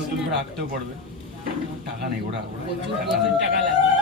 নতুন করে আঁকতেও পারবে টাকা নেই ওরা টাকা নেই